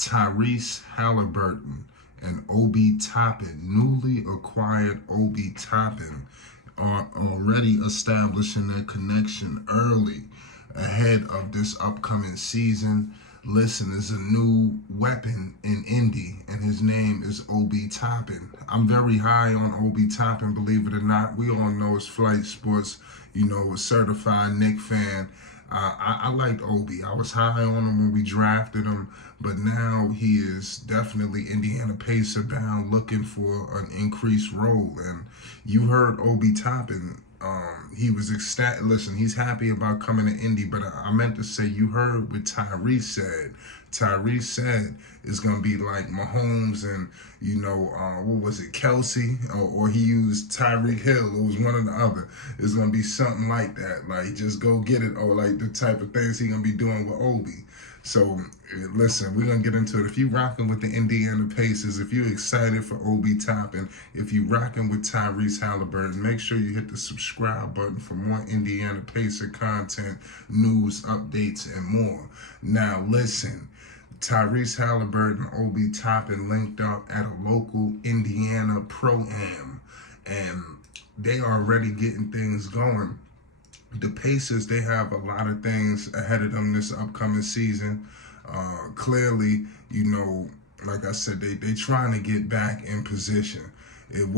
Tyrese Haliburton and Obi Toppin, newly acquired Obi Toppin, are already establishing their connection early ahead of this upcoming season. Listen, there's a new weapon in Indy, and his name is Obi Toppin. I'm very high on Obi Toppin, believe it or not. We all know it's Flight Sports, a certified Knicks fan. I liked Obi. I was high on him when we drafted him, but now he is definitely Indiana Pacer bound, looking for an increased role. And you heard Obi Toppin. He was ecstatic. Listen, he's happy about coming to Indy, but I meant to say, you heard what Tyrese said. Tyrese said it's going to be like Mahomes and, what was it, Kelsey? Or he used Tyreek Hill. It was one or the other. It's going to be something like that. Like, just go get it. Or like the type of things he's going to be doing with Obi. So, listen, we're going to get into it. If you're rocking with the Indiana Pacers, if you're excited for Obi Toppin, if you're rocking with Tyrese Haliburton, make sure you hit the subscribe button for more Indiana Pacer content, news, updates, and more. Now, listen, Tyrese Haliburton and Obi Toppin linked up at a local Indiana Pro-Am, and they are already getting things going. The Pacers, they have a lot of things ahead of them this upcoming season. Clearly, like I said, they trying to get back in position. It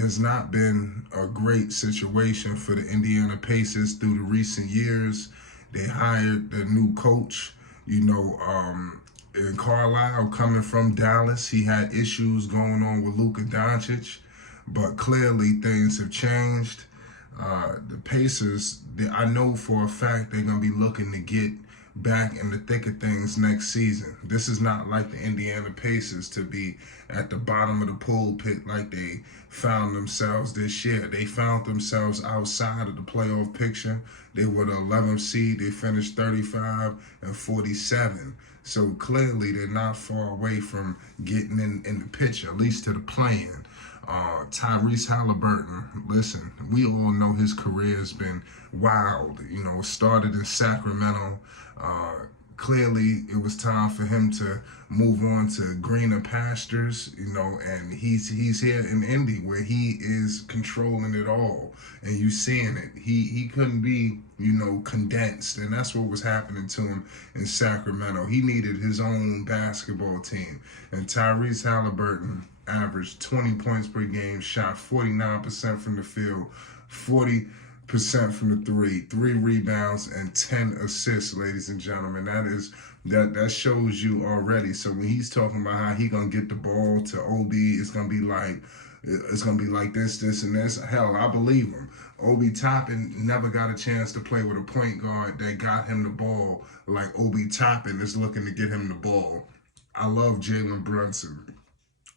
has not been a great situation for the Indiana Pacers through the recent years. They hired the new coach, in Carlisle, coming from Dallas. He had issues going on with Luka Doncic, but clearly things have changed. The Pacers, I know for a fact they're going to be looking to get back in the thick of things next season. This is not like the Indiana Pacers to be at the bottom of the pool pit like they found themselves this year. They found themselves outside of the playoff picture. They were the 11th seed. They finished 35-47. So clearly they're not far away from getting in the picture, at least to the play-in. Tyrese Haliburton, listen, we all know his career has been wild. It started in Sacramento. Clearly, it was time for him to move on to greener pastures, and he's here in Indy where he is controlling it all, and you seeing it. He couldn't be, condensed, and that's what was happening to him in Sacramento. He needed his own basketball team, and Tyrese Haliburton averaged 20 points per game, shot 49% from the field, 40% from the three rebounds, and 10 assists, ladies and gentlemen. That shows you already. So when he's talking about how he gonna get the ball to Obi, it's gonna be like this, and this. Hell, I believe him. Obi Toppin never got a chance to play with a point guard that got him the ball like Obi Toppin is looking to get him the ball. I love Jalen Brunson,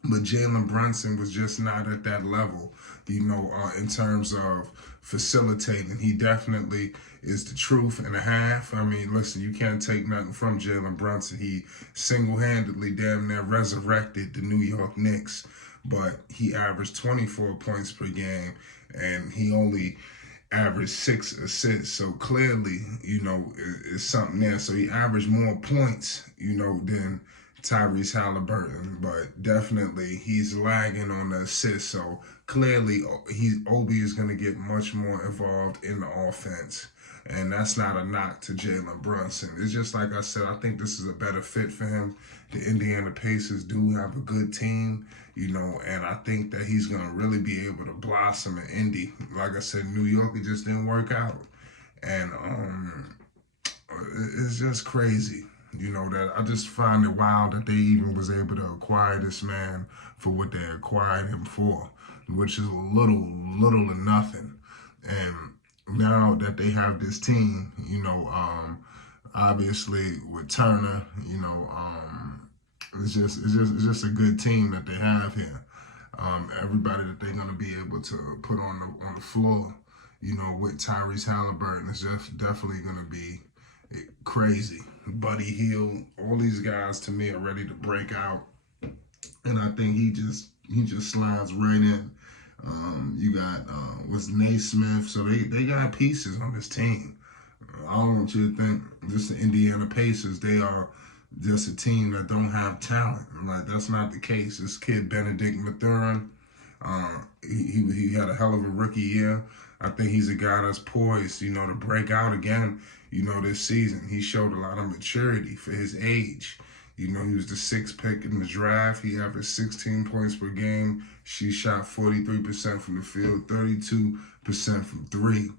but Jalen Brunson was just not at that level, in terms of facilitating. He definitely is the truth and a half. I mean, listen, you can't take nothing from Jalen Brunson. He single-handedly damn near resurrected the New York Knicks, but he averaged 24 points per game, and he only averaged 6 assists. So clearly, is something there. So he averaged more points, than Tyrese Haliburton, but definitely he's lagging on the assist. So clearly, Obi is going to get much more involved in the offense, and that's not a knock to Jalen Brunson. It's just like I said, I think this is a better fit for him. The Indiana Pacers do have a good team, and I think that he's going to really be able to blossom in Indy. Like I said, New York, it just didn't work out, and it's just crazy. That I just find it wild that they even was able to acquire this man for what they acquired him for, which is little to nothing. And now that they have this team, obviously with Turner, it's just a good team that they have here. Everybody that they're gonna be able to put on the floor, with Tyrese Haliburton is just definitely gonna be crazy. Buddy Hield, all these guys to me are ready to break out, and I think he just slides right in. You got what's Naismith, so they got pieces on this team. I don't want you to think just the Indiana Pacers, they are just a team that don't have talent. Like, that's not the case. This kid Benedict Mathurin, he had a hell of a rookie year. I think he's a guy that's poised, to break out again, this season. He showed a lot of maturity for his age. He was the sixth pick in the draft. He averaged 16 points per game. She shot 43% from the field, 32% from three.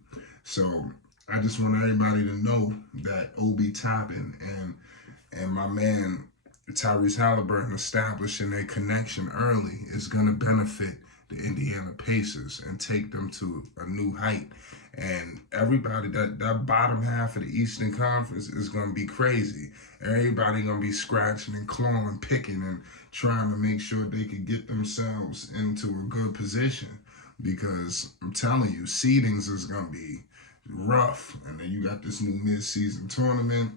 So I just want everybody to know that Obi Toppin and my man Tyrese Haliburton establishing a connection early is going to benefit the Indiana Pacers and take them to a new height. And everybody, that bottom half of the Eastern Conference is going to be crazy. Everybody going to be scratching and clawing, picking, and trying to make sure they can get themselves into a good position. Because I'm telling you, seedings is going to be rough. And then you got this new mid-season tournament.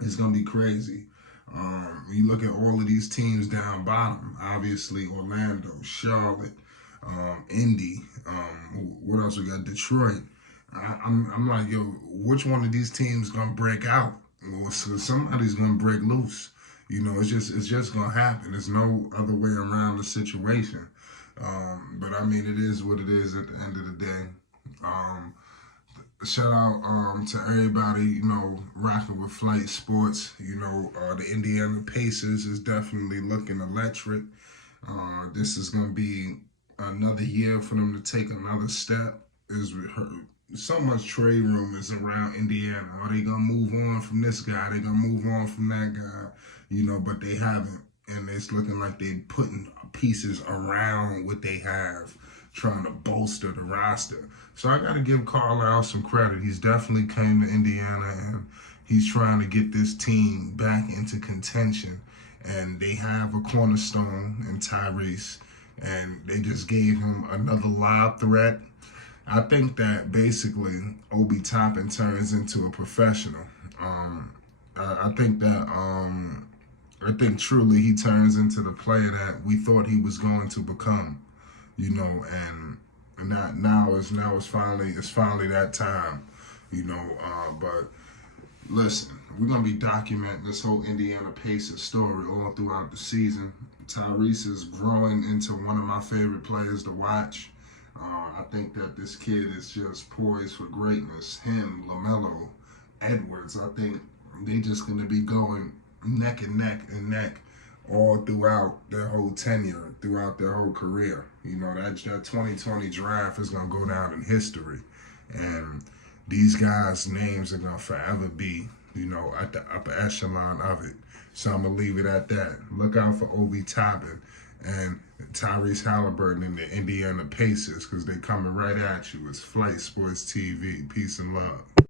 It's going to be crazy. When you look at all of these teams down bottom, obviously Orlando, Charlotte, Indy, what else we got? Detroit. I'm like, yo, which one of these teams gonna break out? Well, so somebody's gonna break loose. It's just gonna happen. There's no other way around the situation. But I mean, it is what it is at the end of the day. Shout out to everybody, rocking with Flight Sports. The Indiana Pacers is definitely looking electric. This is going to be another year for them to take another step. There's so much trade rumors around Indiana. Are they going to move on from this guy? They going to move on from that guy? But they haven't. And it's looking like they're putting pieces around what they have, trying to bolster the roster. So I got to give Carlisle some credit. He's definitely came to Indiana, and he's trying to get this team back into contention. And they have a cornerstone in Tyrese, and they just gave him another lob threat. I think that basically Obi Toppin turns into a professional. I think truly he turns into the player that we thought he was going to become. And now it's finally that time. But listen, we're gonna be documenting this whole Indiana Pacers story all throughout the season. Tyrese is growing into one of my favorite players to watch. I think that this kid is just poised for greatness. Him, LaMelo, Edwards, I think they just gonna be going neck and neck all throughout their whole tenure, throughout their whole career. That 2020 draft is going to go down in history. And these guys' names are going to forever be, at the upper echelon of it. So I'm going to leave it at that. Look out for Obi Toppin and Tyrese Haliburton and the Indiana Pacers, because they coming right at you. It's Flight Sports TV. Peace and love.